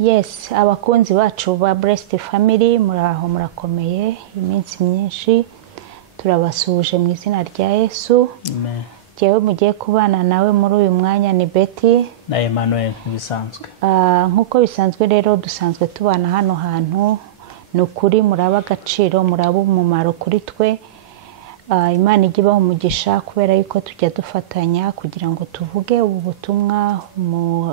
Yes, abakunzi bacu ba Blessed Family muraho murakomeye iminsi myinshi turabasuje mu izina rya Yesu. Amen. Jewe mugiye kubana nawe muri uyu mwanya ni Betty na Emmanuel bisanzwe. Nkuko bisanzwe rero dusanzwe tubana hano hantu nukuri muraba agaciro muraba umumaro kuri twe. Imana igibaho umugisha kubera yuko tujya dufatanya kugira ngo tuvuge ubu butumwa mu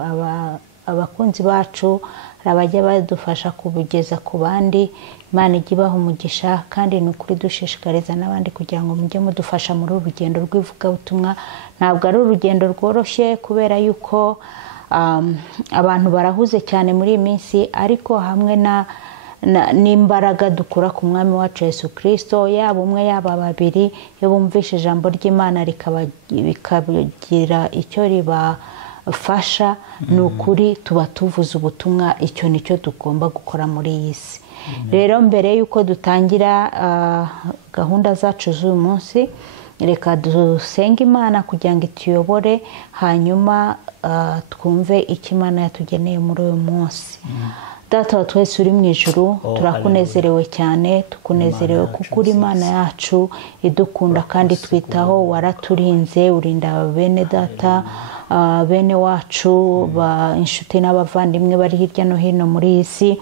abakunzi bacu rabajya badufasha kubugeza ku bandi. Imana igibaho umugisha kandi nukuri dushishikariza n'abandi kugira ngo mujye mudufasha muri urugendo rw'ivuga butumwa. Ntabwo ari urugendo rworoshye kubera yuko abantu barahuze cyane muri iyi minsi, ariko hamwe n'imbaraga dukura ku mwami wacu Yesu Kristo, yaba umwe yaba babiri, iyo bumvishe ijambo ry'Imana rikagira icyo ribafasha, nukuri tuba tuvuze ubutumwa. Icyo nicyo tugomba gukora muri iyi si. Rero mbere yuko dutangira gahunda zacu z'uyu munsi, reka dusenge Imana kugira ngo ituyobore, hanyuma twumve icyo Imana yatugeneye muri uyu munsi. Data wa twese uri mu ijuru, turakunezerewe cyane, tukunezerewe kuko uri Imana yacu idukunda kandi twitaho. Waraturinze, urinda bene data, bene wacu, inshuti n'abavandimwe bari hirya no hino muri iyi si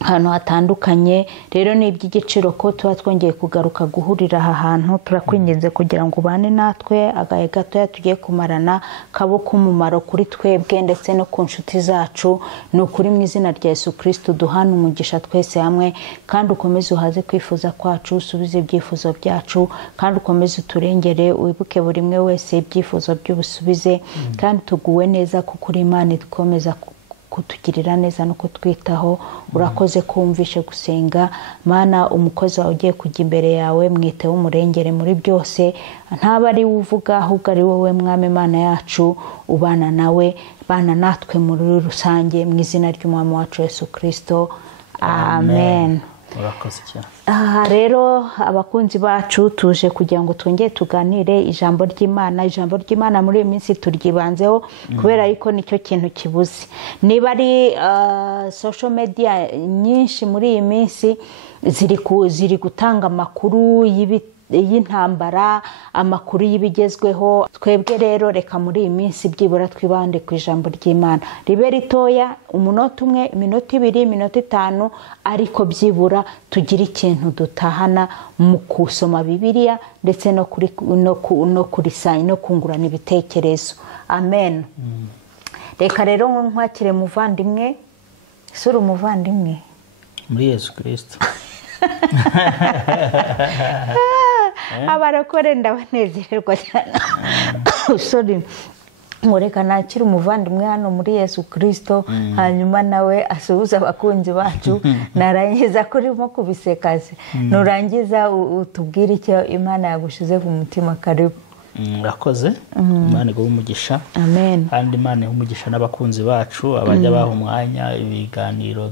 ahantu hatandukanye. Rero ni iby'igiciro ko tuba twongeye kugaruka guhurira aha hantu. Turakwinginze kugira ngo ubane natwe agahe gatoya tugiye kumarana kabo k'umumaro kuri twebwe ndetse no ku nshuti zacu. Ni ukuri mu izina rya Yesu Kristo duhana umugisha twese hamwe, kandi ukomeze uhaze kwifuza kwacu, usubize ibyifuzo byacu, kandi ukomeze uturengere, wibuke buri umwe wese ibyifuzo by'ubusubize, kandi tuguwe neza kuko uri Imana idukomeza kutugirira neza no kutwitaho. Urakoze kumvishe gusenga Mana. Umukozi wawe ugiye kujya imbere yawe, mwiteho umurengere muri byose, ntaba ari uvuga ahubwo ari wowe mwami Mana yacu. Ubana nawe, bana natwe muri rusange mu izina ry'umwami wacu Yesu Kristo. Amen. Urakoze cyane. Rero abakunzi bacu tuje kugira ngo twongere tuganire ijambo ry'Imana. Ijambo ry'Imana muri iyi minsi turyibanzeho kubera yuko nicyo kintu kibuze. Niba ari social media nyinshi muri iyi minsi ziri gutanga amakuru y'intambara, amakuru y'ibigezweho. Twebwe rero reka muri iyi minsi byibura twibande ku ijambo ry'Imana, ribe ritoya, umunota umwe, iminota ibiri, iminota itanu, ariko byibura tugira ikintu dutahana mu kusoma Bibiliya ndetse no kurisanya no kungurana ibitekerezo. Amen. Reka rero nkwakire muvandimwe. Sura umuvandimwe muri Yesu Kristo. Abarakore ndabanezererwa cyane. Sorry. Mureka nakira umuvandimwe hano muri Yesu Kristo, hanyuma nawe asuhuza abakunzi bacu. Narangiza kurimo kubisekaze, nurangiza utubwire icyo Imana yagushize ku mutima. Karibu. Urakoze. Imana iguhe umugisha. Amen. Kandi Imana iha umugisha n'abakunzi bacu abajya baha umwanya ibiganiro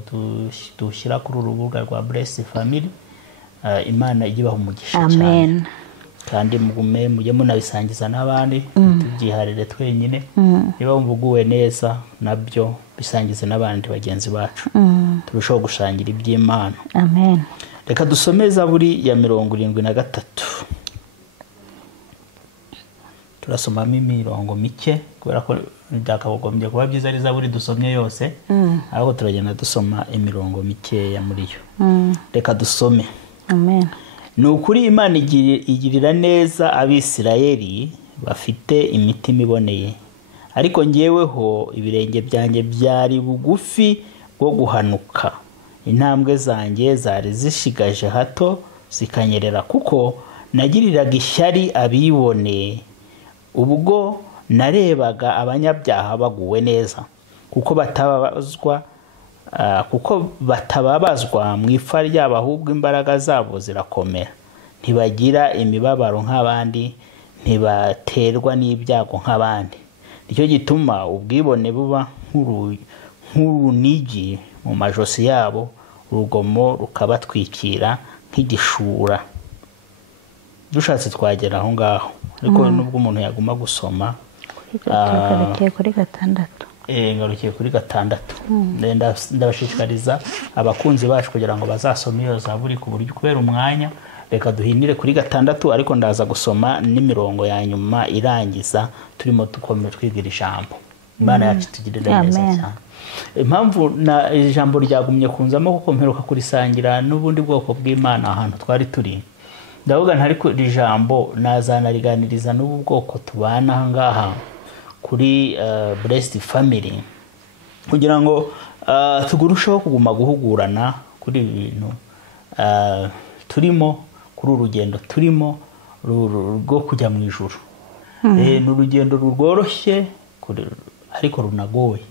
dushyira kuri urubuga rwa Blessed Family. Imana igibaho umugisha cyane. Amen. Kandi mujye munabisangiza n'abandi, tubyiharire twenyine. Niba wumvuguwe neza nabyo bisangize n'abandi bagenzi bacu, turushaho gushangira iby'Imana. Amen. Reka dusome Zaburi ya 73. Turasomamo imirongo mike kubera ko byakagombye kuba byiza ari Zaburi dusomye yose, ahubwo turagenda dusoma imirongo mike ya muri yo. Reka dusome. Amen. Nukuri Imana igirira neza Abisirayeli bafite imitima iboneye, ariko ngeweho ibirenge byanjye byari bugufi bwo guhanuka, intambwe zanjye zari zishigaje hato zikanyerera, kuko nagiriraga ishyari abibone ubwo narebaga abanyabyaha baguwe neza, kuko batababazwa mu ipfa ryabo, ahubwo imbaraga zabo zirakomera. Ntibagira imibabaro nk'abandi, ntibaterwa n'ibyago nk'abandi. Nicyo gituma ubwibone buba nk'urunigi mu majosi yabo, urugomo rukabatwikira nk'igishura. Dushatse twagera aho ngaho, ariko nubwo umuntu yaguma gusoma kuri 6. ngarukiye kuri 6. Ndabashishikariza abakunzi bacu kugira ngo bazasome iyo zaburi ku buryo kubera umwanya, reka duhinire kuri 6 ariko ndaza gusoma n'imirongo ya nyuma irangiza turimo dukomeye twigira ijambo. Imana yacu tugirire neza cyane. Impamvu na ijambo ryagumye kunzamo kuko mperuka kurisangira n'ubundi bwoko bw'Imana ahantu twari turi. Ndavuga ntari ku ijambo nazanariganiriza n'ubu bwoko tubana aha ngaha kuri Blessed Family kugira ngo tugurusheho kuguma guhugurana kuri ibintu turimo, kuri urugendo turimo rwo kujya mu ijuru. Ni urugendo rworoshye ariko runagoye,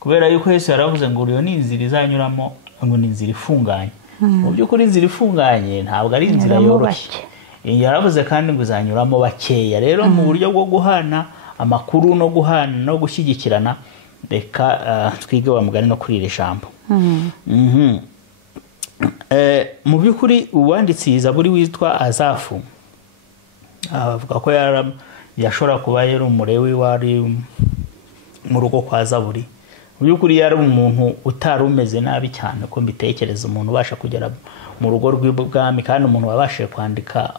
kubera yuko Yesu yaravuze ngo uriyo ni inzira izanyuramo, ngo ni inzira ifunganye. Mu by'ukuri inzira ifunganye ntabwo ari inzira yoroshye. Yaravuze kandi ngo izanyuramo bakeya. Rero mu buryo bwo guhana amakuru no guhana no gushyigikirana, reka twige wa mugani no kuri iri jambo. Mu by'ukuri uwanditse Zaburi witwa Azafu avuga ko yashobora kuba yari umurewi wari mu rugo kwa Zaburi. Mu by'ukuri yari umuntu utari umeze nabi cyane ko mbitekereza, umuntu ubasha kugera mu rugo rw'ibwami kandi umuntu wabashije kwandika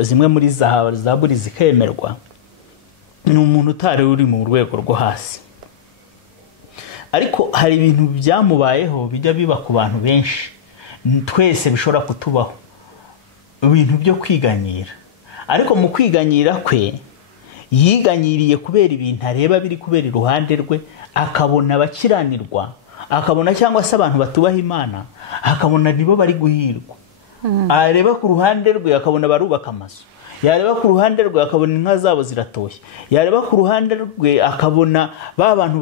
zimwe muri Zaburi zikemerwa. Ni umuntu utari uri mu rwego rwo hasi, ariko hari ibintu byamubayeho bijya biba ku bantu benshi, twese bishobora kutubaho, ibintu byo kwiganyira. Ariko mu kwiganyira kwe yiganyiriye kubera ibintu areba biri kubera iruhande rwe, akabona abakiranirwa, akabona cyangwa se abantu batubaha Imana, akabona nibo bari guhirwa. Areba ku ruhande rwe akabona barubaka amazu, yareba ku ruhande rwe akabona inka zabo ziratoshye, yareba ku ruhande rwe akabona ba bantu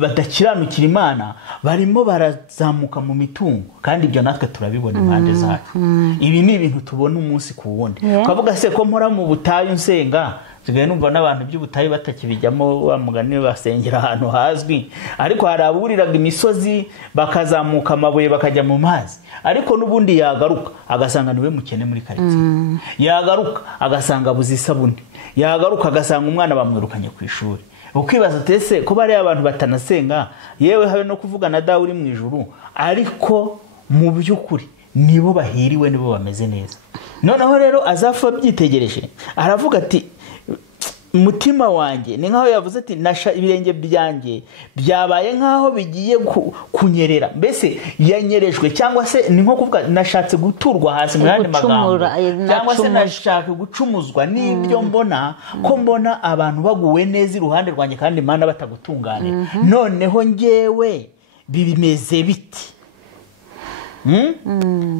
badakiranukira Imana barimo barazamuka mu mitungo, kandi ibyo natwe turabibona impande zacu. Ibi ni ibintu tubona umunsi ku wundi. Ukavuga se ko mpora mu butayu nsenga, tugaye numva n'abantu by'ubutayu batakibijyamo, wa mugani basengera ahantu hazwi, ariko hari aburiraga imisozi bakazamuka amabuye bakajya mu mazi, ariko n'ubundi yagaruka agasanga niwe mukene muri karitsiye. Yagaruka agasanga abuze isabune, yagaruka agasanga umwana bamwirukanye ku ishuri. Ukibaza tese ko bari abantu batanasenga, yewe habe no kuvuga na Dawe uri mu ijuru, ariko mu by'ukuri nibo bahiriwe, nibo bameze neza. Noneho rero Azafu byitegereje aravuga ati umutima wanjye ni nkaho yavuze ati ibirenge byanjye byabaye nkaho bigiye kunyerera. Mbese yanyerejwe, cyangwa se ni nko kuvuga nashatse guturwa hasi mu yandi magambo, cyangwa se nashaka gucumuzwa n'ibyo mbona, ko mbona abantu baguwe neza iruhande rwanjye kandi Imana batagutunganira. Noneho njyewe bimeze biti.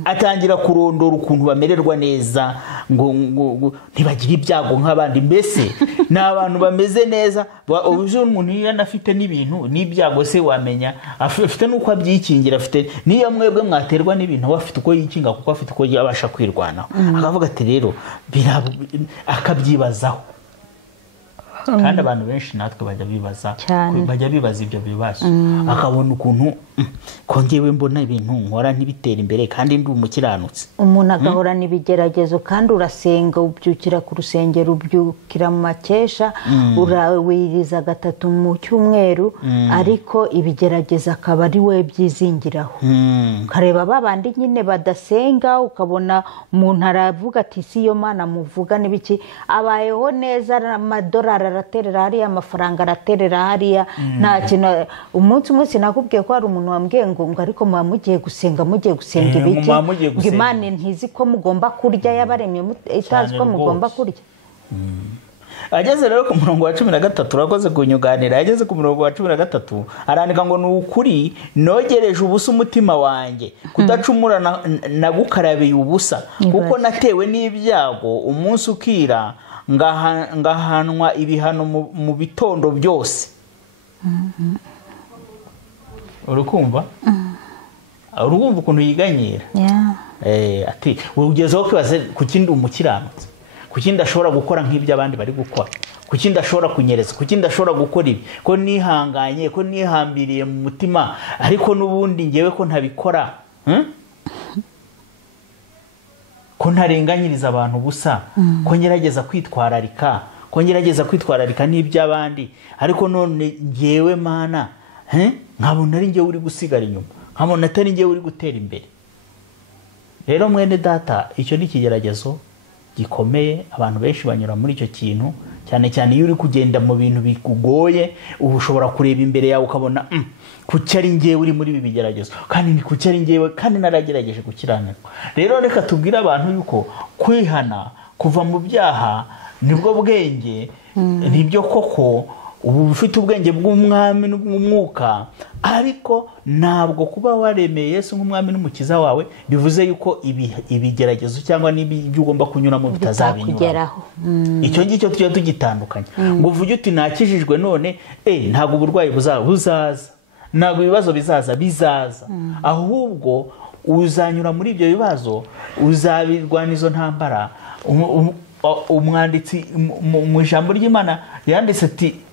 Atangira kurondora ukuntu bamererwa neza, ngo ntibagire ibyago nk'abandi. Mbese ni abantu bameze neza. Ubuje umuntu yanafite n'ibintu n'ibyago se wamenya afite nuko abyikingira, afite niyo mwebwe mwaterwa n'ibintu afite uko yikinga kuko afite uko yabasha kwirwanaho. Akavuga ati rero akabyibazaho. Kandi abantu benshi natwe bajya bibaza ibyo bibazo, akabona ukuntu kongewe mbona ibintu nkora ntibitera imbere kandi ndi umukiranutsi. Umuntu agahorana ibigeragezo, kandi urasenga, ubyukira ku rusengero, ubyukira mu makesha, urawiriza 3 mu cyumweru, ariko ibigerageza akaba ari we byizingiraho. Kareba babandi nyine badasenga, ukabona umuntu aravuga ati si yo Mana muvuga n'ibiki, abayeho neza, amadolari araterera hariya, amafaranga araterera hariya, nta kintu. Umunsi nakubwiye ko hari umuntu wambwiye ngo ariko mugiye gusenga ibiki, ngo Imana ntizi ko mugomba kurya, yabaremye itazi ko mugomba kurya. Ageze rero ku murongo wa 13, urakoze kunyuganira. Ageze ku murongo wa 13 arandika ngo ni ukuri nogereje ubusa umutima wanjye, kudacumura nagukarabiye ubusa, kuko natewe n'ibyago umunsi ukira, ngahanwa ibihano mu bitondo byose. Urukumva ukuntu yiganyira. Ati ugezeho kwibaza kuki ndi umukiranutsi, kuki ndashobora gukora nk'ibyo abandi bari gukora, kuki ndashobora kunyereza, kuki ndashobora gukora ibi, ko nihanganye, ko nihambiriye mu mutima, ariko n'ubundi ngewe ko ntabikora, ko ntarenganyiriza abantu busa, ko ngerageza kwitwararika, ko ngerageza kwitwararika n'iby'abandi, ariko none ngewe Mana nkabona ari ngewe uri gusigara inyuma, nkabona atari ngewe uri gutera imbere. Rero mwene data, icyo ni ikigeragezo gikomeye. Abantu benshi banyura muri icyo kintu, cyane cyane iyo uri kugenda mu bintu bikugoye, ushobora kureba imbere yawe ukabona kuki ari ngewe uri muri ibi bigeragezo, kandi ni kuki ari ngewe, kandi naragerageje gukiranirwa. Rero reka tubwire abantu yuko kwihana, kuva mu byaha nibwo bwenge, nibyo koko ubu ufite ubwenge bw'umwami n'umwuka, ariko ntabwo kuba waremeye Yesu nk'umwami n'umukiza wawe bivuze yuko ibigeragezo cyangwa n'ibyo ugomba kunyuramo bitazabinyuraho. Icyo ngicyo tujya tugitandukanya, ngo uvuge uti nakijijwe none ntabwo uburwayi buzaza, ntabwo ibibazo bizaza, ahubwo uzanyura muri ibyo bibazo, uzabirwana izo ntambara. Umwanditsi mu ijambo ry'Imana yanditse ati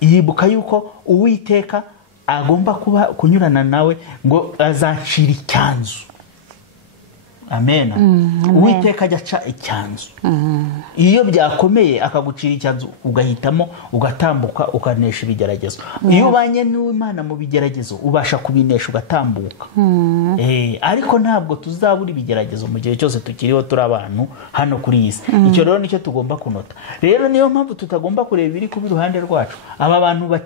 yibuka yuko Uwiteka agomba kunyurana nawe, ngo azacira icyanzu. Amen. Uwiteka ajya aca icyanzu. Iyo byakomeye akagucira icyanzu, ugahitamo ugatambuka ukanesha ibigeragezo. Iyo ubanye n'Imana mu bigeragezo ubasha kubinesha ugatambuka. Ariko ntabwo tuzabura ibigeragezo mu gihe cyose tukiriho turi abantu hano kuri iyi si. Icyo rero nicyo tugomba kunota. Rero niyo mpamvu tutagomba kureba ibiri kuba iruhande rwacu. Aba bantu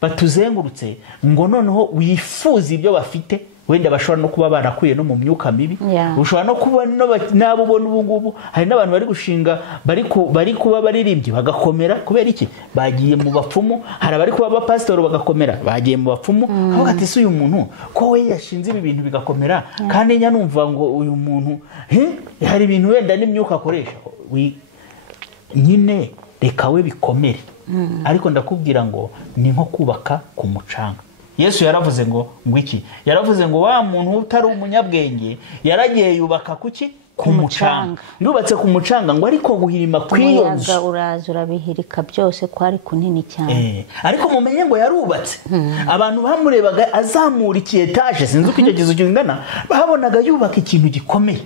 batuzengurutse ngo noneho wifuza ibyo bafite, wenda bashobora no kuba barakuye no mu myuka mibi. Ushobora no kuba nabo ubona ubu ngubu hari n'abantu bari gushinga, bari kuba baririmbyi bagakomera kubera iki? Bagiye mu bapfumu. Hari abari kuba abapasitori bagakomera, bagiye mu bapfumu. Aho ati se uyu muntu ko we yashinze ibi bintu bigakomera, kandi nyanumva ngo uyu muntu hari ibintu wenda n'imyuka akoresha. Nyine reka we bikomere, ariko ndakubwira ngo ni nko kubaka ku mucanga. Yesu yaravuze ngo iki? Yaravuze ngo wa muntu utari umunyabwenge yaragiye yubaka kuki? Ku mucanga. Yubatse ku mucanga, ngo ariko guhirima kwiyonza uraza urabihirika byose ko ari kunini cyane. Ariko mumenye ngo yarubatse. Abantu bamurebaga azamura etaje, sinzi uko icyo kizu kingana, babonaga yubaka ikintu gikomeye,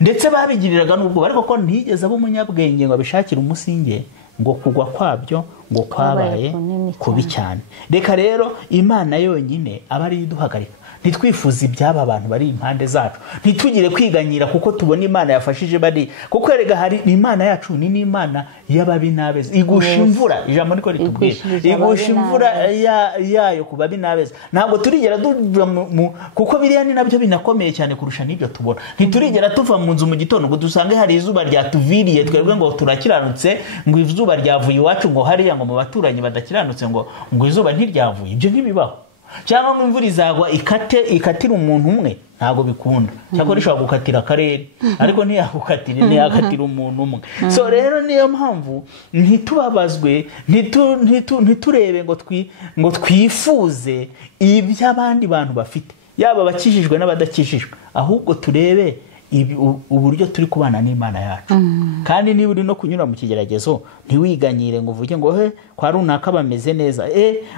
ndetse babigiriraga n'ubwo, ariko ko ntigeze abo umunyabwenge ngo abishakire umusinge, ngo kugwa kwabyo ngo kwabaye kubi cyane. Reka rero Imana yonyine aba ari iduhagarika. Ntitwifuze ibyaba abantu bari impande zacu, ntitugire kwiganyira kuko tubona Imana yafashije bari, kuko erega hari Imana yacu ni n'Imana y'ababi n'abeza. Igusha imvura, ijambo niko ritubwira, igusha imvura yayo ku babi n'abeza. Ntabwo turigera duva kuko biriya ni nabyo binakomeye cyane kurusha n'ibyo tubona. Ntiturigera tuva mu nzu mu gitondo ngo dusange hari izuba ryatuviriye twebwe ngo turakiranutse, ngo izuba ryavuye iwacu, ngo hariya ngo mu baturanyi badakiranutse ngo izuba ntiryavuye. Ibyo ntibibaho. Cyangwa ngo imvura izagwa ikatira umuntu umwe, ntabwo bikunda. Cyangwa rishobora gukatira akarere, ariko ntiyakatira umuntu umwe. So rero niyo mpamvu ntitubabazwe, ntiturebe ngo twifuze iby'abandi bantu bafite, yaba abakijijwe n'abadakijijwe, ahubwo turebe uburyo turi kubana n'Imana yacu. Kandi niba uri no kunyura mu kigeragezo, ntiwiganyire ngo uvuge ngo kwa runaka bameze neza,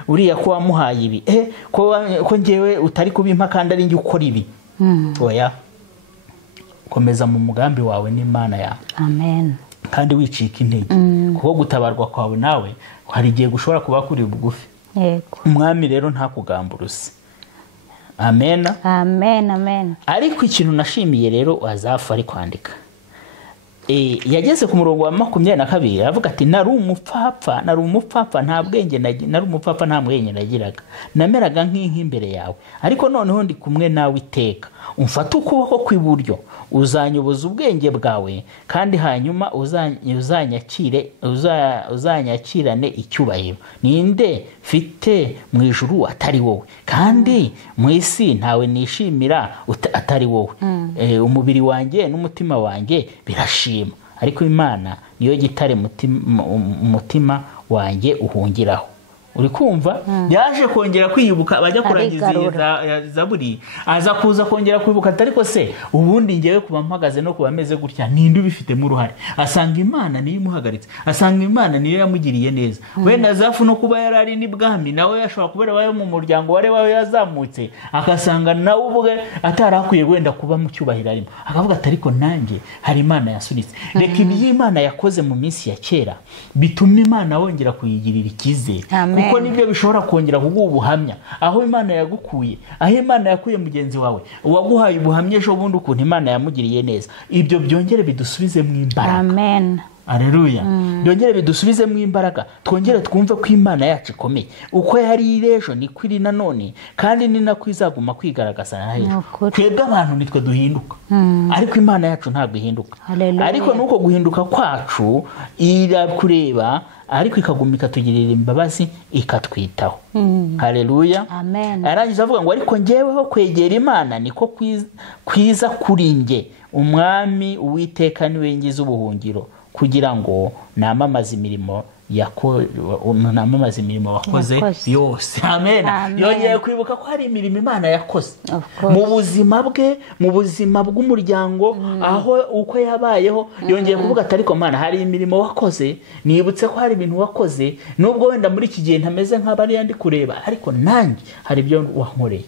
uriya ko wamuhaye ibi, ko ngewe utari kubimpa kandi ari njye ukora ibi. Oya, komeza mu mugambi wawe n'Imana yawe. Amen. Kandi wicika intege, kuko gutabarwa kwawe nawe hari igihe gushobora kuba kuri bugufi. Yego. Umwami rero ntakugamburuze. Amen. Amen, amen. Ariko ikintu nashimiye rero Azafu ari kwandika, yageze ku murongo wa 22 aravuga ati nari umupfapfa nta bwenge nagiraga, nameraga nk'inka imbere yawe, ariko noneho ndi kumwe nawe iteka. Umfata ukuboko kw'iburyo, uzanyoboza ubwenge bwawe, kandi hanyuma uzanyakirane icyubahiro. Ninde mfite mu ijuru atari wowe, kandi mu isi ntawe nishimira atari wowe. Umubiri wanjye n'umutima wanjye birashima, ariko Imana niyo gitare umutima wanjye uhungiraho. uri kumva yaje kongera kwibuka abajya kurangiza Zaburi aza kuza kongera kwibuka ariko se ubundi ngewe kuba mpagaze no kuba ameze gutya ninde ubifitemo uruhare asanga Imana niyo imuhagaritse asanga Imana niyo yamugiriye neza wenda Azafu no kuba yarari n'ibwami nawe yashobora kubera wayo mu muryango ware wawe yazamutse akasanga nawe ubwe atarakwiye wenda kuba mu cyubahiro arimo akavuga ariko nanjye hari Imana yasunitse reka ibyo Imana yakoze mu minsi ya kera bituma Imana wongera kuyigirira icyizere kuko nibyo bishobora kongera kuguha ubuhamya aho Imana yagukuye aho Imana yakuye mugenzi wawe uwaguhaye ubuhamya ejo bundi ukuntu Imana yamugiriye neza ibyo byongere bidusubize mu imbaraga amen Aleluya byongere bidusubize mu imbaraga twongere twumve ko Imana yacu ikomeye uko yari irejo ni kwiri nanone kandi ni nako izaguma kwigaragaza nayo twebwe abantu nitwe duhinduka ariko Imana yacu ntabwo ihinduka ariko nuko guhinduka kwacu irakureba ariko ikaguma ikatugirira imbabazi ikatwitaho Haleluya arangiza avuga ngo ariko ngeweho kwegera Imana niko kwiza kuri nge umwami Uwiteka niwe ngize ubuhungiro kugira ngo namamaze imirimo wakoze yose amen yongeye kwibuka ko hari imirimo Imana yakoze mu buzima bwe mu buzima bw'umuryango aho uko yabayeho yongeye kuvuga ariko Mana hari imirimo wakoze nibutse ko hari ibintu wakoze nubwo wenda muri iki gihe ntameze nk'abari yandi kureba ariko nanjye hari ibyo wankoreye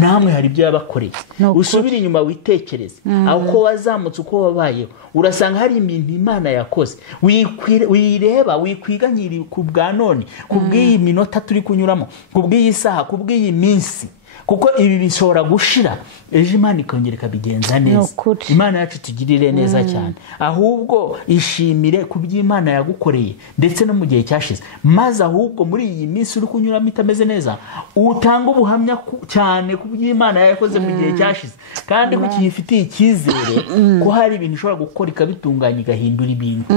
namwe hari ibyo yabakoreye usubire inyuma witekereze aho ko wazamutse uko wabayeho urasanga hari ibintu Imana yakoze wireba wikwiganyira ku bwa none ku bw'iyi minota turi kunyuramo ku bw'iyi saha ku bw'iyi minsi kuko ibi bishobora gushira ejo Imana ikongera ikabigenza neza Imana yacu tugirire neza cyane ahubwo ishimire ku by'Imana yagukoreye ndetse no mu gihe cyashize maze ahubwo muri iyi minsi uri kunyuramo itameze neza utanga ubuhamya cyane ku by'Imana yakoze mu gihe cyashize kandi ko kiyifitiye icyizere ko hari ibintu ishobora gukora ikabitunganya igahindura ibintu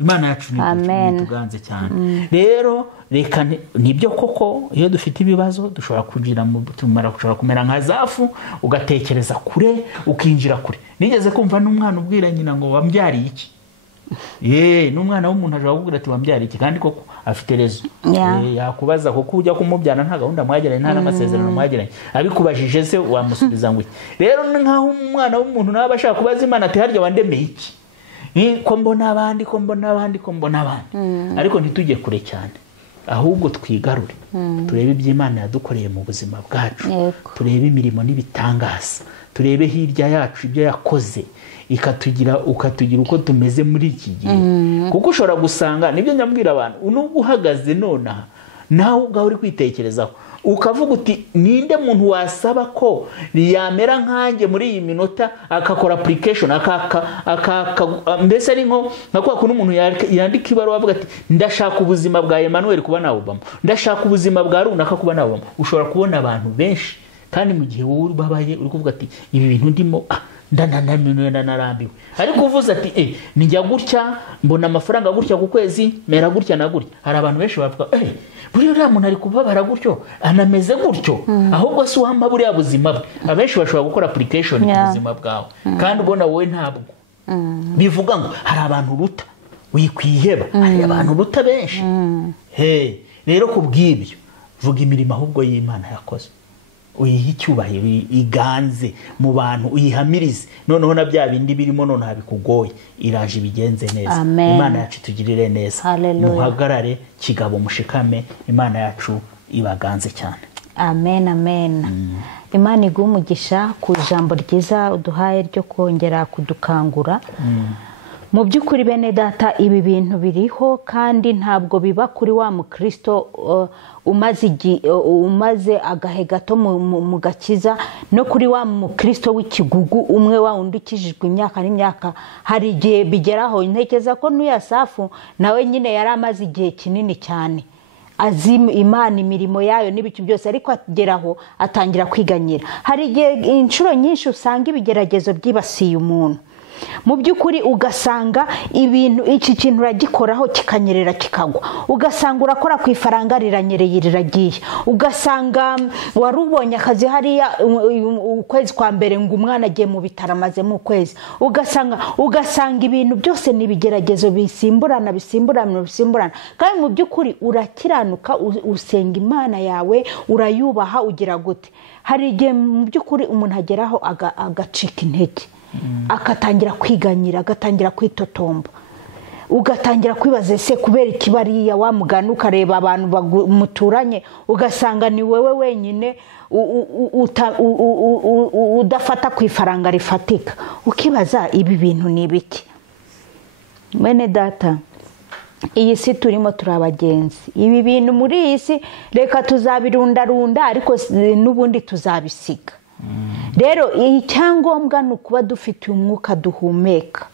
Imana yacu nituganze cyane rero reka nibyo koko iyo dufite ibibazo dushobora kumera nka Zafu ugatekereza kure ukinjira kure nigeze kumva n'umwana ubwira nyina ngo wambyariye iki n'umwana w'umuntu aje akubwira ati wambyariye iki kandi koko afite rezo yakubaza kuko ujya kumubyana nta gahunda mwagiranye nta n'amasezerano mwagiranye abikubajije se wamusubiza ngo rero nkaho umwana w'umuntu nawe abashaka kubaza Imana ati harya wandemeye iki ko mbona abandi ariko ntitujye kure cyane ahubwo twigarure turebe iby'Imana yadukoreye mu buzima bwacu turebe imirimo n'ibitangaza turebe hirya yacu ibyo yakoze ukatugira uko tumeze muri iki gihe kuko ushobora gusanga nibyo nyabwira abantu nubwo uhagaze nonaha nawe ubwawe uri kwitekerezaho ukavuga uti ninde muntu wasaba ko yamera nkanjye muri iyi minota akakora application mbese ari nko kwa kuno umuntu yandika ibaruwa avuga ati ndashaka ubuzima bwa Emmanuel kuba nawubamo ndashaka ubuzima bwa runaka kuba nawubamo ushobora kubona abantu benshi kandi mu gihe wowe babaye uri kuvuga ati ibi bintu ndimo narambiwe ariko uvuze ati njya gutya mbona amafaranga gutya ku kwezi mera gutya na gutya hari abantu benshi bavuga buriya muntu ari kubabara gutyo anameze gutyo ahubwo si uwamba buriya buzima bwe abenshi bashobora gukora application ku buzima bwawe kandi ubona wowe ntabwo bivuga ngo hari abantu ruta wikwiheba hari abantu ruta benshi rero kubw'ibyo vuga imirimo ahubwo y'Imana yakoze uyiha icyubahiro iganze mu bantu uyihamirize noneho na bya bindi birimo none habikugoye iraje bigenze neza Imana yacu tugirire neza muhagarare kigabo mushikame Imana yacu ibaganze cyane amen Imana iguha umugisha ku ijambo ryiza uduhaye ryo kongera kudukangura mu by'ukuri bene data ibi bintu biriho kandi ntabwo biba kuri wa mukristo umaze agahe gato mu gakiza no kuri wa mukristo w'ikigugu umwe wa undi ukijijwe imyaka n'imyaka hari igihe bigeraho ntekereza ko n'uya Safu nawe nyine yari amaze igihe kinini cyane azi Imana imirimo yayo n'ibiki byose ariko ageraho atangira kwiganyira hari igihe inshuro nyinshi usanga ibigeragezo byibasiye umuntu mu by'ukuri ugasanga ibintu iki kintu uragikoraho kikanyerera kikagwa, ugasanga urakora ku ifaranga riranyereye riragiye, ugasanga wari ubonye akazi hariya ukwezi kwa mbere ngo umwana agiye mu bitaro amazemo ukwezi, ugasanga ibintu byose ni ibigeragezo bisimburana kandi mu by'ukuri urakiranuka, usenga Imana yawe, urayubaha, ugira gute. Hari igihe mu by'ukuri umuntu ageraho agacika intege, agatangira kwiganyira, agatangira kwitotomba, ugatangira kwibaza ese kubera iki bariya, wamugana ukareba abantu muturanye ugasanga ni wewe wenyine udafata ku ifaranga rifatika, ukibaza ibi bintu ni ibiki. Mwene data, iyi si turimo turabagenzi, ibi bintu muri iyi si reka tuzabirundarunda ariko n'ubundi tuzabisiga. Rero icyangombwa ni ukuba dufite umwuka duhumeka,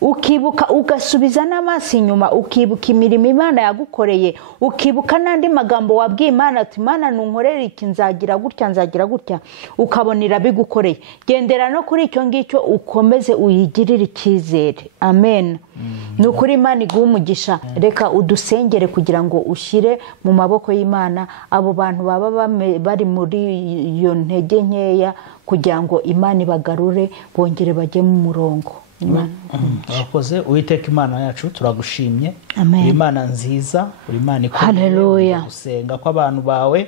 ukibuka ugasubiza n'amaso inyuma, ukibuka imirimo Imana yagukoreye, ukibuka n'andi magambo wabwiye Imana ati Imana nunkorere iki nzagira gutya, ukabonera bigukoreye. Gendera no kuri icyo ngicyo, ukomeze uyigirire icyizere. Amen. Ni ukuri Imana iguha umugisha. Reka udusengere kugira ngo ushyire mu maboko y'Imana abo bantu baba bari muri iyo ntege nkeya, kugira ngo Imana ibagarure bongere bajye mu murongo. Urakoze Uwiteka Imana yacu, turagushimye. Amen. Imana nziza, uri Imana ikomeye. Gusenga kw'abantu bawe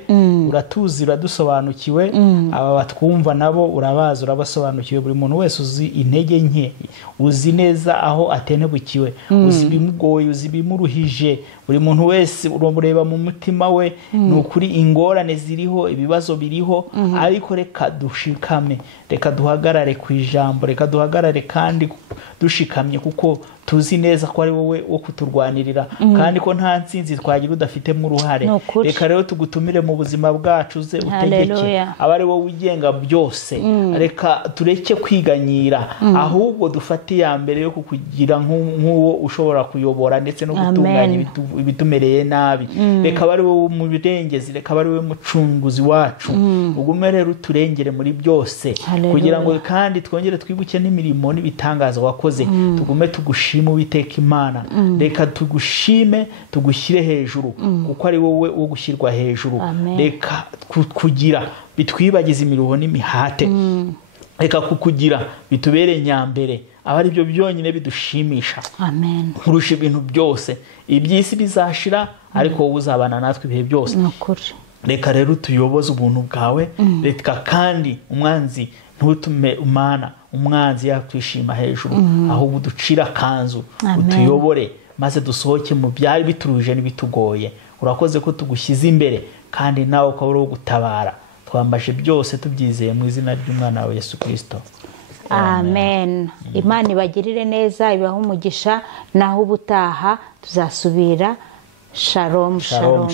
uratuzi, uradusobanukiwe. Aba batwumva nabo urabazi, urabasobanukiwe. Buri muntu wese uzi intege nke, uzi neza aho atenebukiwe, uzi bimugoye, uzi bimuruhije. Buri muntu wese urumureba mu mutima we, nukuri ingorane ziriho, ibibazo biriho, ariko reka dushikame, reka duhagarare ku ijambo, reka duhagarare kandi dushikamye, kuko tuzi neza ko ari wowe wo kuturwanirira, kandi ko nta nsinzi twagira udafitemo uruhare. Reka rero tugutumire mu buzima bwacu, uze utegeke, aba ari wowe wigenga byose. Reka tureke kwiganyira, ahubwo dufate iya mbere yo kukugira nk'uwo ushobora kuyobora ndetse no gutunganya ibitumereye nabi. Reka aba ari wowe murengezi, reka aba ari wowe mucunguzi wacu. Ugume rero uturengere muri byose, kugira ngo kandi twongere twibuke n'imirimo n'ibitangaza wakoze. Tugume tugushime Uwiteka Imana. Reka tugushime, tugushyire hejuru, kuko ari wowe wo gushyirwa hejuru. Reka kugira bitwibagize imiruho n'imihate, reka kukugira bitubere nyambere, aba ari byo byonyine bidushimisha. Amen. Kurusha ibintu byose. Iby'isi bizashira, ariko wowe uzabana natwe ibihe byose. Reka rero tuyoboze ubuntu bwawe. Reka kandi umwanzi ntutume umwanzi yakwishima hejuru, ahubwo uducira kanzu, utuyobore, maze dusohoke mu byari bituruje n'ibitugoye. Urakoze ko tugushyize imbere, kandi nawe ukaba uri wo gutabara. Twambaje byose tubyizeye mu izina ry'Umwana wawe Yesu Kristo. Amen. Imana ibagirire neza, ibahe umugisha, naho ubutaha tuzasubira. Shalom, shalom.